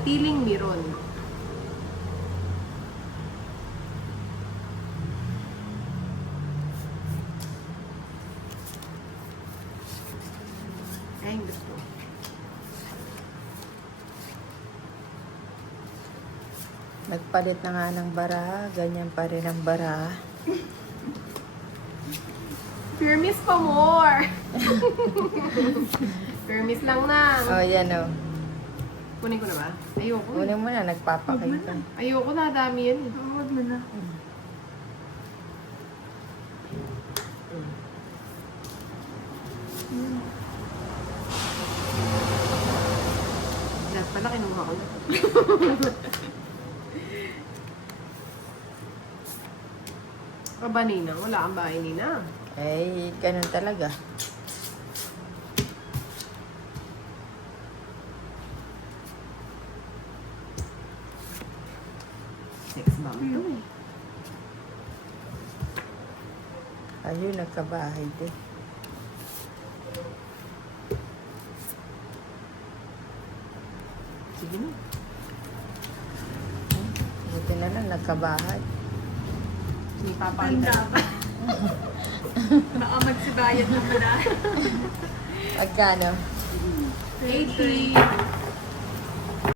Tiling Miron. Ay, gusto. Nagpalit na nga ng bara, ganyan pa rin ang bara. Permis pa more! Permis lang na. Oh, yan o. Kunin ko na ba? Ayoko. eh. Una mo na, nagpapakita. Ayoko na, dami yan. eh. Huwag mo na. Lahat pala kinuha ko na. Aba, Nina? Wala kang bahay, Nina. Eh, ganun talaga. Sex bomb to eh. Ayun, nagkabahay din. Sige na. Buti na lang, nagkabahay. Hindi papalitan. pa. Baka magsibayad na pala. Magkano? 80.